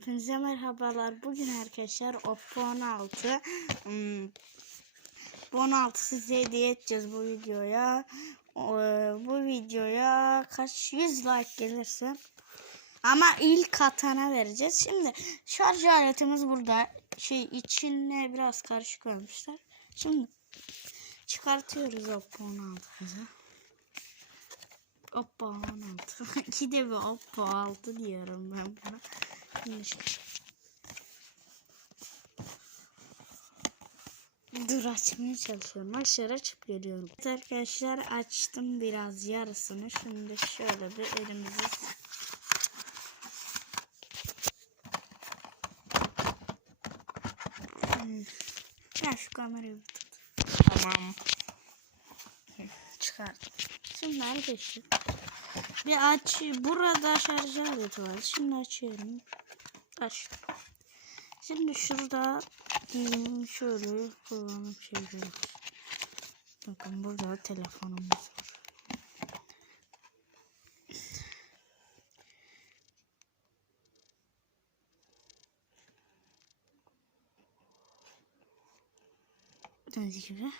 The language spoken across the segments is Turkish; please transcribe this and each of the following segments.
Hepinize merhabalar. Bugün arkadaşlar Oppo 16 hmm, bu 16 size hediye edeceğiz bu videoya. Bu videoya kaç 100 like gelirse ama ilk atana vereceğiz. Şimdi şarj aletimiz burada. Şey içine biraz karışık koymuşlar. Şimdi çıkartıyoruz Oppo 16'mızı. Oppo 16. İki de bir Oppo 6 diyorum ben buna. Dur açmaya çalışıyorum. Aşağı açıp geliyorum. Evet arkadaşlar açtım biraz yarısını. Şimdi şöyle bir elimizi Hmm. Ya şu kamerayı. Tamam. Çıkart. Şimdi arkadaşlar bir aç. Burada şarj aleti var. Şimdi açıyorum. Aç. Şimdi şurada hmm, şöyle kullanım şeyleri var. Bakın burada telefonumuz var. Gördüğünüz gibi.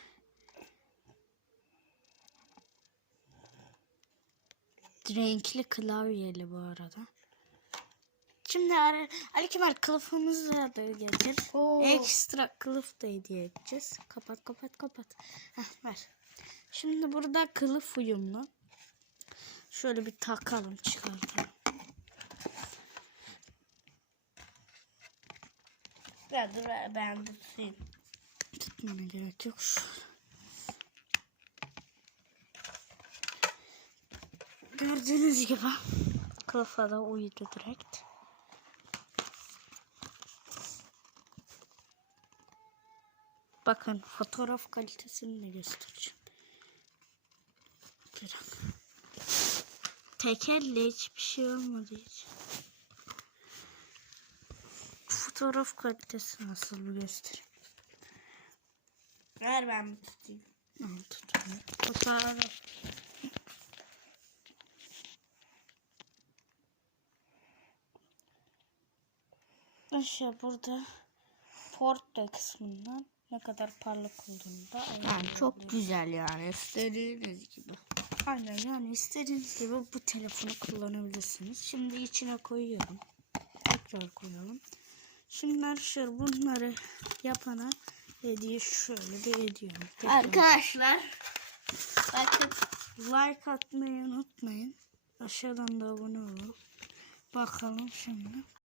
Renkli klavyeli bu arada. Şimdi Ali Kemal kılıfımızı da. Oo. Ekstra kılıf da hediye edeceğiz. Kapat kapat kapat. Heh, ver. Şimdi burada kılıf uyumlu. Şöyle bir takalım çıkartalım. Ya dur ben tutayım. Tutmana gerek yok. Gördüğünüz gibi kılıfa da uydu direkt. Bakın fotoğraf kalitesini de göstereceğim. Bir dakika. Tekerle hiçbir şey olmadı hiç. Fotoğraf kalitesi nasıl bir göstereyim. Ver ben tutayım. Al tutalım. Fotoğraf. İşte burada portre kısmından ne kadar parlak olduğunu da Yani çok güzel yani istediğiniz gibi. Aynen yani istediğiniz gibi bu telefonu kullanabilirsiniz. Şimdi içine koyuyorum. Tekrar koyalım. Şimdi arkadaşlar bunları yapana hediye şöyle bir ediyorum. Tekrar. Arkadaşlar bakın Like atmayı unutmayın. Aşağıdan da abone olun. Bakalım şimdi.